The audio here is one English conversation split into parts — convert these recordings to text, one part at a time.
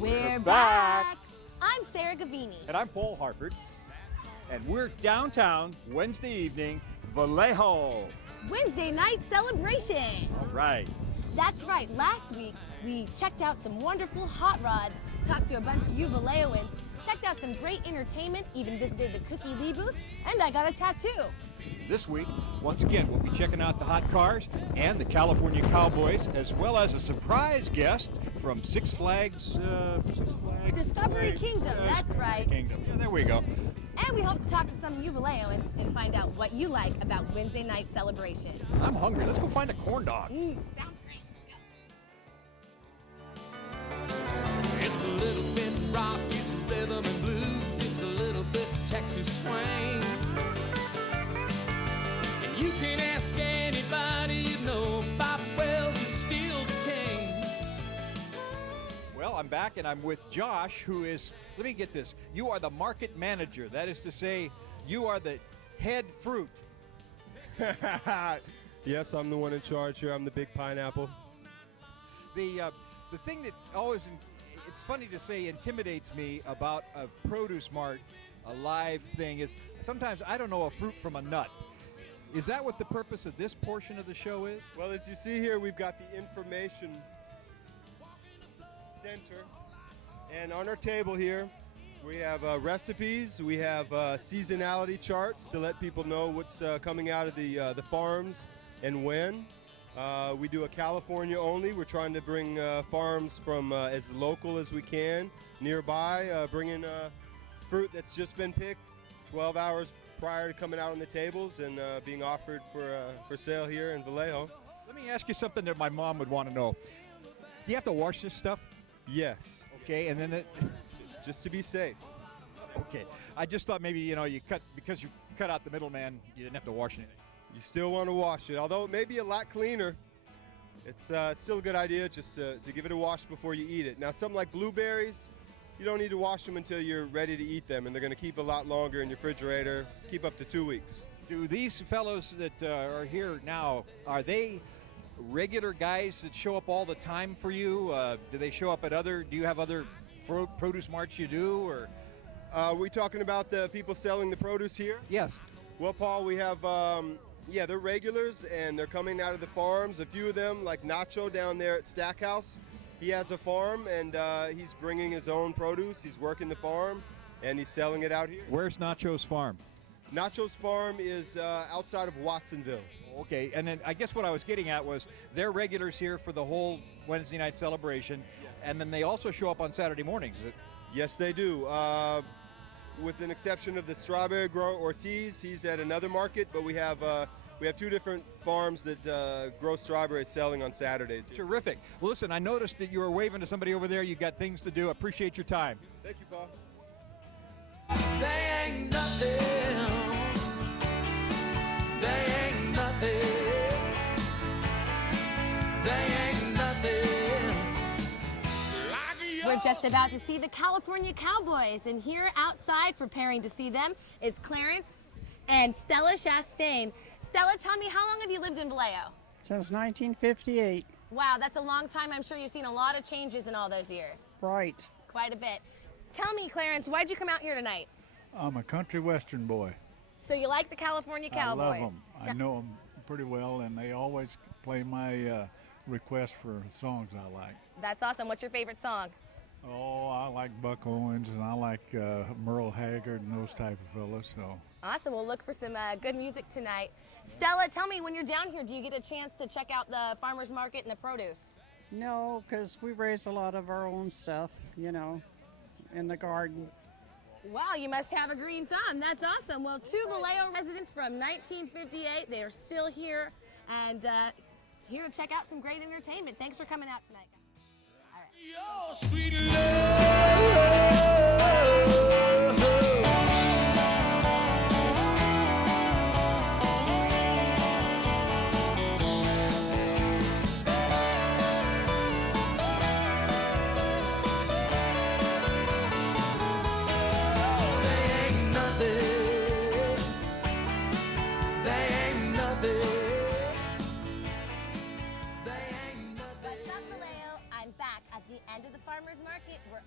We're back. I'm Sarah Gavini. And I'm Paul Harford. And we're downtown Wednesday evening, Vallejo. Wednesday night celebration. All right. That's right. Last week, we checked out some wonderful hot rods, talked to a bunch of you Vallejoans, checked out some great entertainment, even visited the Cookie Lee booth, and I got a tattoo. This week, once again, we'll be checking out the hot cars and the California Cowboys, as well as a surprise guest from Six Flags. Discovery Kingdom, that's right. Kingdom. Yeah, there we go. And we hope to talk to some of you Vallejoans and find out what you like about Wednesday night celebration. I'm hungry. Let's go find a corn dog. Sounds great. Let's go. It's a little bit rock, it's rhythm and blues, it's a little bit Texas swing. And you can ask anybody you know, Bob Wells is still the king. Well, I'm back and I'm with Josh, who is, let me get this, you are the market manager. That is to say, you are the head fruit. Yes, I'm the one in charge here. I'm the big pineapple. The thing that always, it's funny to say, intimidates me about a produce mart, a live thing, is sometimes I don't know a fruit from a nut. Is that what the purpose of this portion of the show is? Well, as you see here, we've got the information center. And on our table here, we have recipes, we have seasonality charts to let people know what's coming out of the farms and when. We do a California only. We're trying to bring farms from as local as we can, nearby, bringing fruit that's just been picked 12 hours prior to coming out on the tables and being offered for sale here in Vallejo. Let me ask you something that my mom would want to know. Do you have to wash this stuff? Yes. Okay, and then just to be safe. Okay, I just thought maybe, you know, because you cut out the middleman, you didn't have to wash anything. You still want to wash it, although it may be a lot cleaner. It's still a good idea just to give it a wash before you eat it. Now, something like blueberries, you don't need to wash them until you're ready to eat them, and they're going to keep a lot longer in your refrigerator, keep up to 2 weeks. Do these fellows that are here now, are they regular guys that show up all the time for you? Do they show up at do you have other produce marts you do, or? Are we talking about the people selling the produce here? Yes. Well, Paul, we have, yeah, they're regulars, and they're coming out of the farms. A few of them, like Nacho down there at Stackhouse, he has a farm, and he's bringing his own produce. He's working the farm, and he's selling it out here. Where's Nacho's farm? Nacho's farm is outside of Watsonville. Okay, and then I guess what I was getting at was they're regulars here for the whole Wednesday night celebration, and then they also show up on Saturday mornings. Yes, they do. With an exception of the strawberry grower Ortiz, he's at another market, but we have two different farms that grow strawberries selling on Saturdays. Terrific. Well, listen, I noticed that you were waving to somebody over there. You got things to do. Appreciate your time. Thank you, Paul. They ain't nothing. They ain't nothing. They ain't nothing. We're just about to see the California Cowboys, and here outside preparing to see them is Clarence and Stella Chastain. Stella, tell me, how long have you lived in Vallejo? Since 1958. Wow, that's a long time. I'm sure you've seen a lot of changes in all those years. Right. Quite a bit. Tell me, Clarence, why'd you come out here tonight? I'm a country western boy. So you like the California Cowboys? I love them. I know them pretty well, and they always play my request for songs I like. That's awesome. What's your favorite song? Oh, I like Buck Owens, and I like Merle Haggard and those type of fellas. So. Awesome. We'll look for some good music tonight. Stella, tell me, when you're down here, do you get a chance to check out the farmer's market and the produce? No, because we raise a lot of our own stuff, you know, in the garden. Wow, you must have a green thumb. That's awesome. Well, two Vallejo residents from 1958. They are still here and here to check out some great entertainment. Thanks for coming out tonight. All right. Your sweet love. Farmers Market, where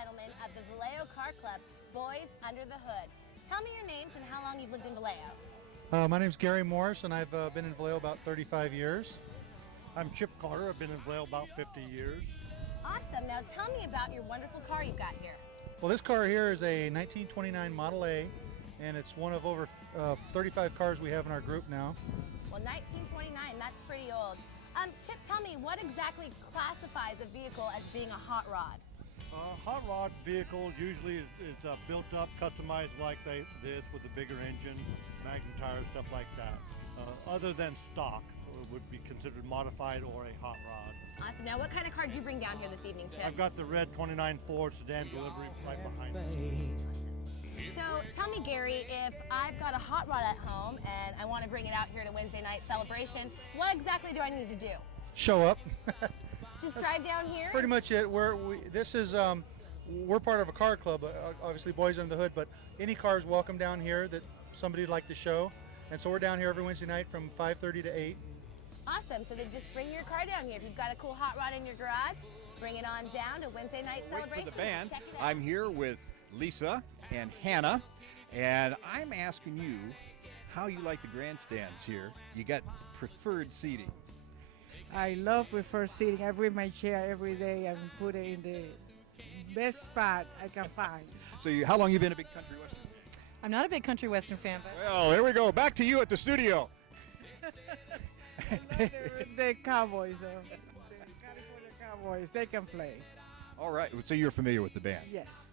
gentlemen of the Vallejo Car Club, Boys Under the Hood. Tell me your names and how long you've lived in Vallejo. My name's Gary Morris, and I've been in Vallejo about 35 years. I'm Chip Carter. I've been in Vallejo about 50 years. Awesome. Now tell me about your wonderful car you've got here. Well, this car here is a 1929 Model A, and it's one of over 35 cars we have in our group now. Well, 1929, that's pretty old. Chip, tell me, what exactly classifies a vehicle as being a hot rod? Hot rod vehicle usually is built up, customized like this with a bigger engine, Magnum tires, stuff like that. Other than stock, would be considered modified or a hot rod. Awesome. Now, what kind of car did you bring down here this evening, Chip? I've got the red 29 Ford sedan delivery right behind me. So tell me, Gary, if I've got a hot rod at home and I want to bring it out here to Wednesday night celebration, what exactly do I need to do? Show up. Just drive down here? Pretty much it. We're part of a car club, obviously Boys Under the Hood, but any car is welcome down here that somebody would like to show. And so we're down here every Wednesday night from 5:30 to 8. Awesome. So then just bring your car down here. If you've got a cool hot rod in your garage, bring it on down to Wednesday night celebration. Wait for the band. Check it out. I'm here with Lisa and Hannah, and I'm asking you how you like the grandstands here. You got preferred seating. I love preferred seating. I bring my chair every day and put it in the best spot I can find. So how long you been a big country western fan? I'm not a big country western fan, but Well, here we go. Back to you at the studio. I love the Cowboys, the California Cowboys. They can play. All right. So you're familiar with the band. Yes.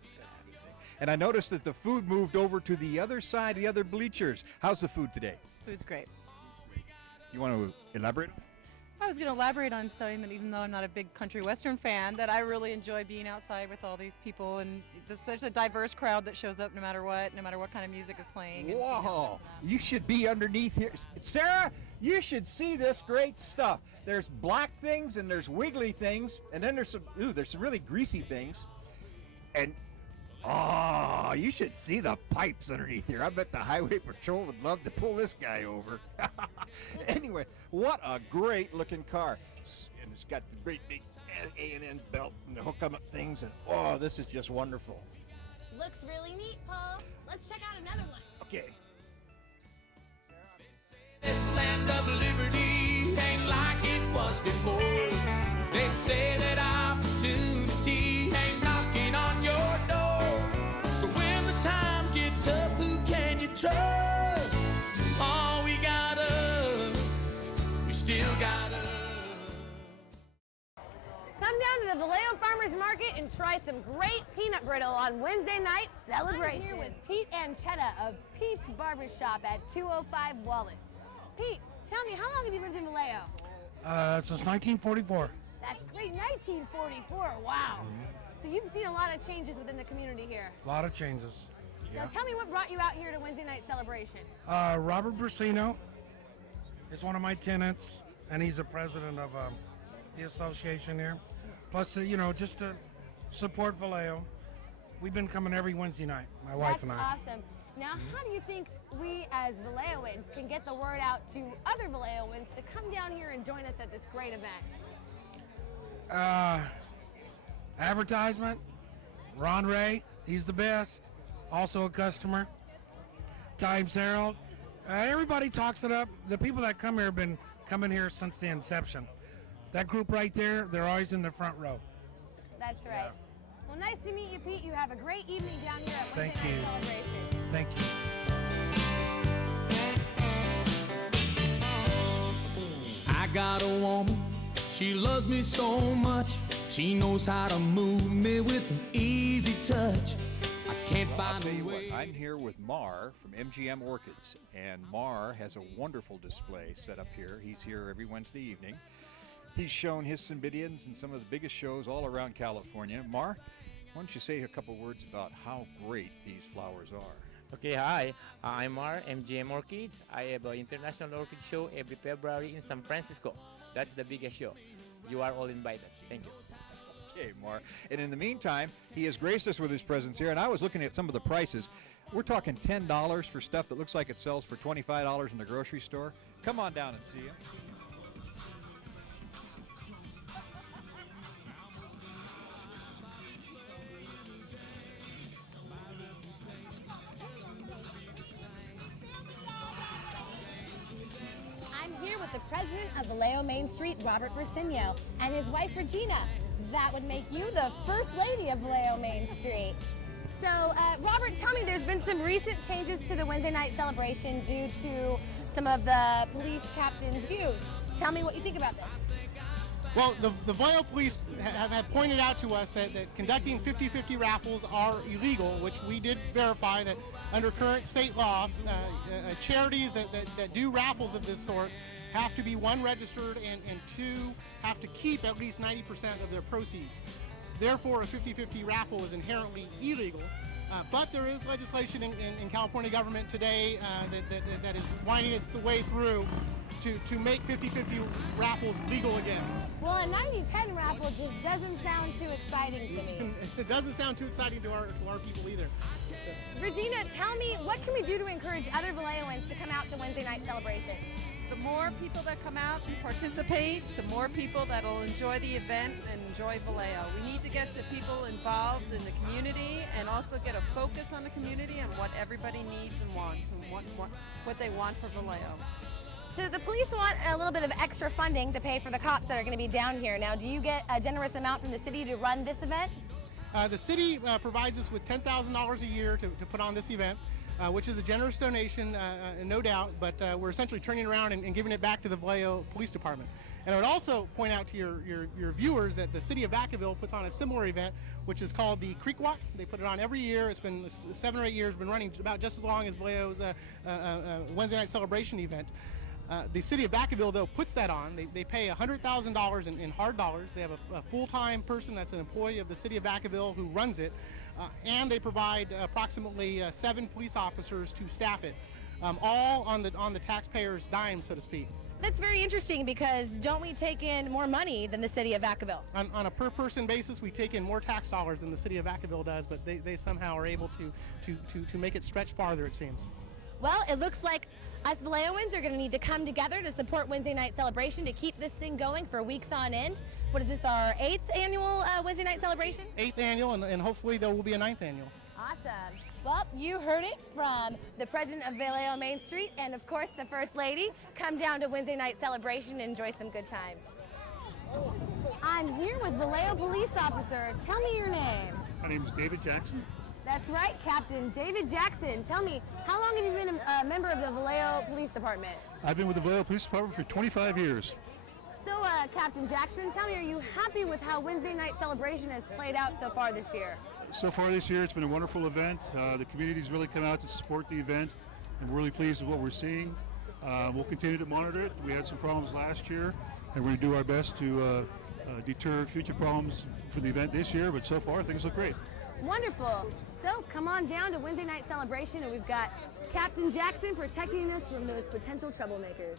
And I noticed that the food moved over to the other side, the other bleachers. How's the food today? food's great. You want to elaborate? I was going to elaborate on saying that even though I'm not a big country western fan, that I really enjoy being outside with all these people, and there's a diverse crowd that shows up no matter what kind of music is playing. and Whoa! You should be underneath here. Sarah, you should see this great stuff. There's black things and there's wiggly things, and then there's some really greasy things. And you should see the pipes underneath here. I bet the highway patrol would love to pull this guy over. Anyway, what a great looking car. And it's got the great big A&N belt and the hook 'em up things, and this is just wonderful. Looks really neat, Paul. Let's check out another one. Okay. This land of liberty ain't like it was before. They say that opportunity ain't knocking on your door. So when the times get tough, who can you trust? All we still gotta. Come down to the Vallejo Farmers Market and try some great peanut brittle on Wednesday night celebration. I'm here with Pete Anchetta of Pete's Barber Shop at 205 Wallace. Pete, tell me, how long have you lived in Vallejo? Since 1944. That's great, 1944, wow. So you've seen a lot of changes within the community here. A lot of changes. Now tell me what brought you out here to Wednesday night celebration. Robert Brasino is one of my tenants, and he's the president of the association here. Plus, just to support Vallejo. We've been coming every Wednesday night, my wife and I. That's awesome. Now, how do you think we as Vallejoans can get the word out to other Vallejoans to come down here and join us at this great event? Advertisement, Ron Ray, he's the best, also a customer. Times Herald, everybody talks it up. The people that come here have been coming here since the inception. That group right there, they're always in the front row. That's right. Yeah. Well, nice to meet you, Pete. You have a great evening down here at Wednesday Thank you. Night Celebration. Thank you. I got a woman, she loves me so much. She knows how to move me with an easy touch. I can't find a way. I'm here with Mar from MGM Orchids, and Mar has a wonderful display set up here. He's here every Wednesday evening. He's shown his Cymbidiums in some of the biggest shows all around California. Mar, why don't you say a couple words about how great these flowers are? Okay, hi. I'm Mar, MGM Orchids. I have an international orchid show every February in San Francisco. That's the biggest show. You are all invited. Thank you. Okay, Mar. And in the meantime, he has graced us with his presence here, and I was looking at some of the prices. We're talking $10 for stuff that looks like it sells for $25 in the grocery store. Come on down and see him. here with the president of Vallejo Main Street, Robert Briseño, and his wife, Regina. That would make you the first lady of Vallejo Main Street. So, Robert, tell me, there's been some recent changes to the Wednesday night celebration due to some of the police captain's views. Tell me what you think about this. Well, the Vallejo police have pointed out to us that conducting 50-50 raffles are illegal, which we did verify that under current state law, charities that do raffles of this sort have to be, one, registered, and two, have to keep at least 90% of their proceeds. Therefore, a 50-50 raffle is inherently illegal. But there is legislation in California government today that is winding its way through to make 50-50 raffles legal again. Well, a 90-10 raffle just doesn't sound too exciting to me. It doesn't sound too exciting to our people either. Regina, tell me, what can we do to encourage other Vallejoans to come out to Wednesday night celebration? The more people that come out and participate, the more people that will enjoy the event and enjoy Vallejo. We need to get the people involved in the community and also get a focus on the community and what everybody needs and wants and what they want for Vallejo. So the police want a little bit of extra funding to pay for the cops that are going to be down here. Now, do you get a generous amount from the city to run this event? The city provides us with $10,000 a year to put on this event. Which is a generous donation, no doubt, but we're essentially turning around and giving it back to the Vallejo Police Department. And I would also point out to your viewers that the city of Vacaville puts on a similar event, which is called the Creek Walk. They put it on every year. It's been 7 or 8 years, been running about just as long as Vallejo's Wednesday night celebration event. The city of Vacaville, though, puts that on. They pay $100,000 in hard dollars. They have a full-time person that's an employee of the city of Vacaville who runs it, and they provide approximately 7 police officers to staff it, all on the taxpayer's dime, so to speak. That's very interesting because don't we take in more money than the city of Vacaville? On a per-person basis, we take in more tax dollars than the city of Vacaville does, but they somehow are able to make it stretch farther, it seems. Well, it looks like us Vallejoans are going to need to come together to support Wednesday night celebration to keep this thing going for weeks on end. What is this, our 8th annual Wednesday night celebration? 8th annual, and hopefully there will be a 9th annual. Awesome. Well, you heard it from the president of Vallejo Main Street and, of course, the First Lady. Come down to Wednesday night celebration and enjoy some good times. I'm here with Vallejo police officer. Tell me your name. My name is David Jackson. That's right, Captain David Jackson. Tell me, how long have you been a member of the Vallejo Police Department? I've been with the Vallejo Police Department for 25 years. So, Captain Jackson, tell me, are you happy with how Wednesday night celebration has played out so far this year? So far this year, it's been a wonderful event. The community's really come out to support the event, and we're really pleased with what we're seeing. We'll continue to monitor it. We had some problems last year, and we're going to do our best to deter future problems for the event this year, but so far things look great. Wonderful. So come on down to Wednesday night celebration, and we've got Captain Jackson protecting us from those potential troublemakers.